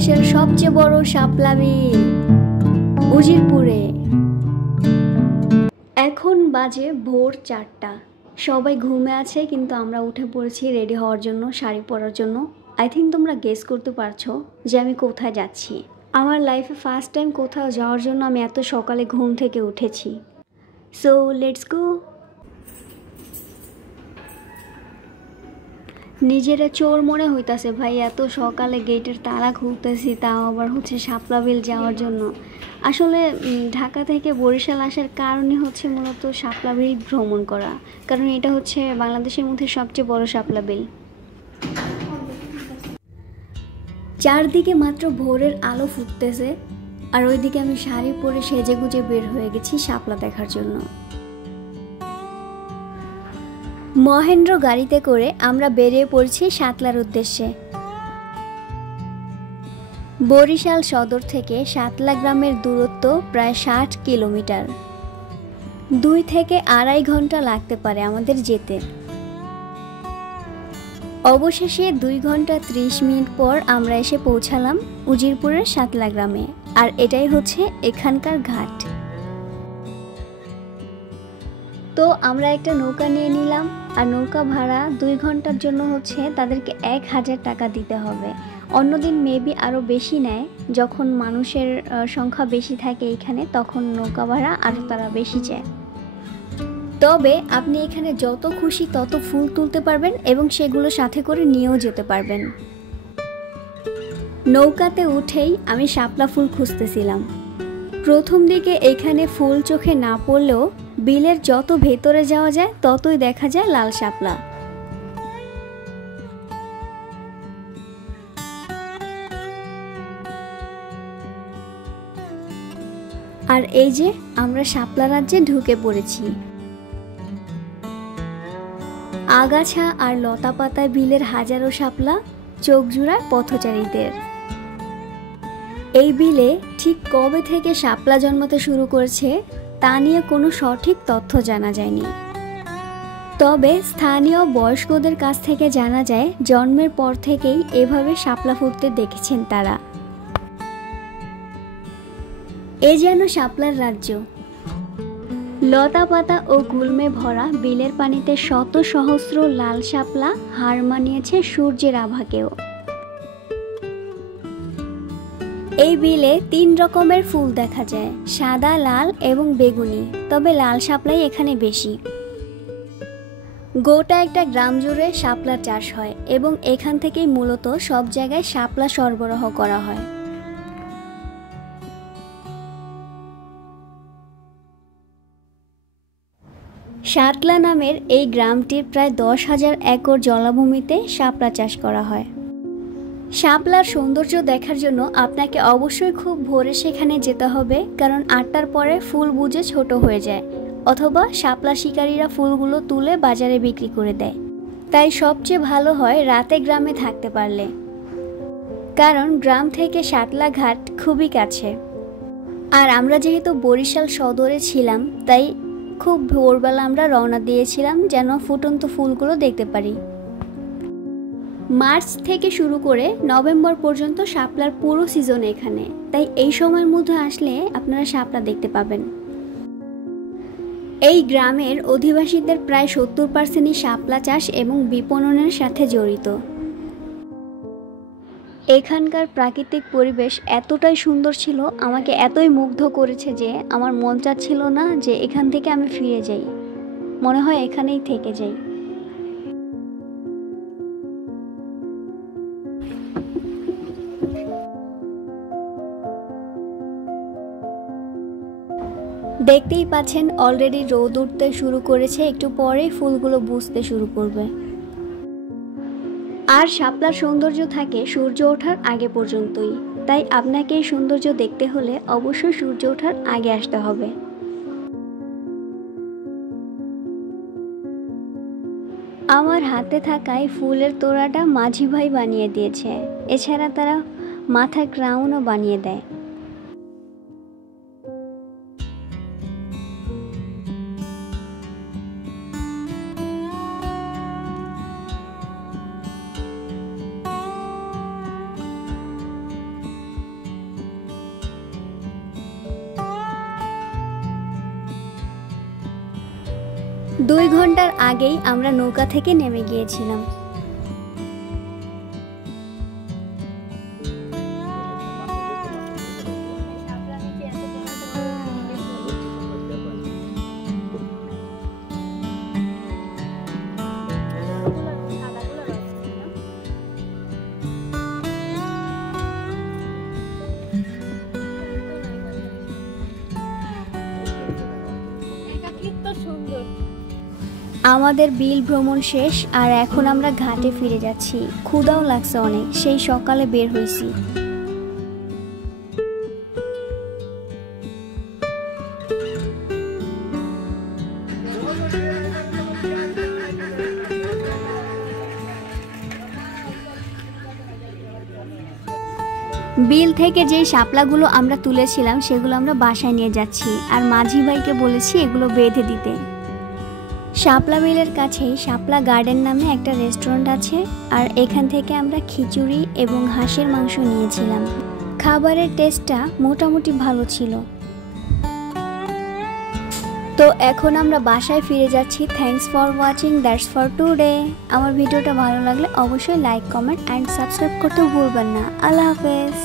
বাংলাদেশের সবচেয়ে বড় শাপলা বিল উজিরপুরে। এখন বাজে ভোর 4টা। সবাই ঘুমে আছে, কিন্তু আমরা উঠে পড়েছি রেডি হওয়ার জন্য, শাড়ি পরার জন্য। আই থিঙ্ক তোমরা গেস করতে পারছো যে আমি কোথায় যাচ্ছি। আমার লাইফে ফার্স্ট টাইম কোথাও যাওয়ার জন্য আমি এত সকালে ঘুম থেকে উঠেছি। So let's go. নিজেরা চোর মনে হইতাছে ভাই, এত সকালে গেটের তালা খুলতেছি, তাও আবার হচ্ছে শাপলা বিল যাওয়ার জন্য। আসলে ঢাকা থেকে বরিশাল আসার কারণই হচ্ছে মূলত শাপলা বিল ভ্রমণ করা, কারণ এটা হচ্ছে বাংলাদেশের মধ্যে সবচেয়ে বড় শাপলা বিল। চারদিকে মাত্র ভোরের আলো ফুটতেছে, আর ওইদিকে আমি শাড়ি পরে সেজে গুজে বের হয়ে গেছি শাপলা দেখার জন্য। মহেন্দ্র গাড়িতে করে আমরা বেরিয়ে পড়ছি শাতলার উদ্দেশ্যে। বরিশাল সদর থেকে শাতলা গ্রামের দূরত্ব প্রায় 60 কিলোমিটার। 2 থেকে 2.5 ঘন্টা লাগতে পারে আমাদের যেতে। অবশেষে 2 ঘন্টা 30 মিনিট পর আমরা এসে পৌঁছালাম উজিরপুরের শাতলা গ্রামে, আর এটাই হচ্ছে এখানকার ঘাট। তো আমরা একটা নৌকা নিয়ে নিলাম, আর নৌকা ভাড়া 2 ঘন্টার জন্য হচ্ছে তাদেরকে 1000 টাকা দিতে হবে। অন্যদিন মেবি আরও বেশি নেয়, যখন মানুষের সংখ্যা বেশি থাকে এখানে, তখন নৌকা ভাড়া আরও তারা বেশি চায়। তবে আপনি এখানে যত খুশি তত ফুল তুলতে পারবেন এবং সেগুলো সাথে করে নিয়েও যেতে পারবেন। নৌকাতে উঠেই আমি শাপলা ফুল খুঁজতেছিলাম। প্রথম দিকে এখানে ফুল চোখে না পড়লেও বিলের যত ভেতরে যাওয়া যায় ততই দেখা যায় লাল শাপলা। আর এই যে আমরা শাপলা রাজ্যে ঢুকে পড়েছি। আগাছা আর লতা পাতায় বিলের হাজারো শাপলা চোখ জুড়ায় পথচারীদের। এই বিলে ঠিক কবে থেকে শাপলা জন্মাতে শুরু করেছে তা নিয়ে কোনো সঠিক তথ্য জানা যায়নি। তবে স্থানীয় বয়স্কদের কাছ থেকে জানা যায় জন্মের পর থেকেই এভাবে শাপলা ফুটতে দেখেছেন তারা। এ যেন শাপলার রাজ্য। লতা পাতা ও গুল্মে ভরা বিলের পানিতে শত সহস্র লাল শাপলা হার মানিয়েছে সূর্যের আভাকেও। এই বিলে 3 রকমের ফুল দেখা যায়, সাদা, লাল এবং বেগুনি, তবে লাল শাপলাই এখানে বেশি। গোটা একটা গ্রাম জুড়ে শাপলার চাষ হয় এবং এখান থেকেই মূলত সব জায়গায় শাপলা সরবরাহ করা হয়। শাতলা নামের এই গ্রামটির প্রায় 10,000 একর জলাভূমিতে শাপলা চাষ করা হয়। শাপলার সৌন্দর্য দেখার জন্য আপনাকে অবশ্যই খুব ভোরে সেখানে যেতে হবে, কারণ 8টার পরে ফুল বুঝে ছোট হয়ে যায়, অথবা শাপলা শিকারীরা ফুলগুলো তুলে বাজারে বিক্রি করে দেয়। তাই সবচেয়ে ভালো হয় রাতে গ্রামে থাকতে পারলে, কারণ গ্রাম থেকে শাতলা ঘাট খুবই কাছে। আর আমরা যেহেতু বরিশাল সদরে ছিলাম, তাই খুব ভোরবেলা আমরা রওনা দিয়েছিলাম যেন ফুটন্ত ফুলগুলো দেখতে পারি। মার্চ থেকে শুরু করে নভেম্বর পর্যন্ত শাপলার পুরো সিজন এখানে, তাই এই সময়ের মধ্যে আসলে আপনারা শাপলা দেখতে পাবেন। এই গ্রামের অধিবাসীদের প্রায় 70%ই শাপলা চাষ এবং বিপণনের সাথে জড়িত। এখানকার প্রাকৃতিক পরিবেশ এতটাই সুন্দর ছিল, আমাকে এতই মুগ্ধ করেছে যে আমার মন চাচ্ছিল না যে এখান থেকে আমি ফিরে যাই, মনে হয় এখানেই থেকে যাই। দেখতেই পাচ্ছেন অলরেডি রোদ উঠতে শুরু করেছে, একটু পরেই ফুলগুলো বুঝতে শুরু করবে। আর শাপলার সৌন্দর্য থাকে সূর্য ওঠার আগে পর্যন্তই, তাই আপনাকে এই সৌন্দর্য দেখতে হলে অবশ্যই সূর্য ওঠার আগে আসতে হবে। আমার হাতে থাকায় ফুলের তোড়াটা মাঝি ভাই বানিয়ে দিয়েছে, এছাড়া তারা মাথার ক্রাউনও বানিয়ে দেয়। 2 ঘন্টার আগেই আমরা নৌকা থেকে নেমে গিয়েছিলাম। আমাদের বিল ভ্রমণ শেষ আর এখন আমরা ঘাটে ফিরে যাচ্ছি। ক্ষুধাও লাগছে অনেক, সেই সকালে বের হইছি। বিল থেকে যেই শাপলাগুলো আমরা তুলেছিলাম সেগুলো আমরা বাসায় নিয়ে যাচ্ছি, আর মাঝি ভাইকে বলেছি এগুলো বেঁধে দিতে। শাপলা বিলের কাছেই শাপলা গার্ডেন নামে একটা রেস্টুরেন্ট আছে, আর এখান থেকে আমরা খিচুড়ি এবং হাঁসের মাংস নিয়েছিলাম। খাবারের টেস্টটা মোটামুটি ভালো ছিল। তো এখন আমরা বাসায় ফিরে যাচ্ছি। Thanks for watching, that's for today. আমার ভিডিওটা ভালো লাগলে অবশ্যই লাইক, কমেন্ট অ্যান্ড সাবস্ক্রাইব করতে ভুলবেন না। আল্লাহ হাফেজ।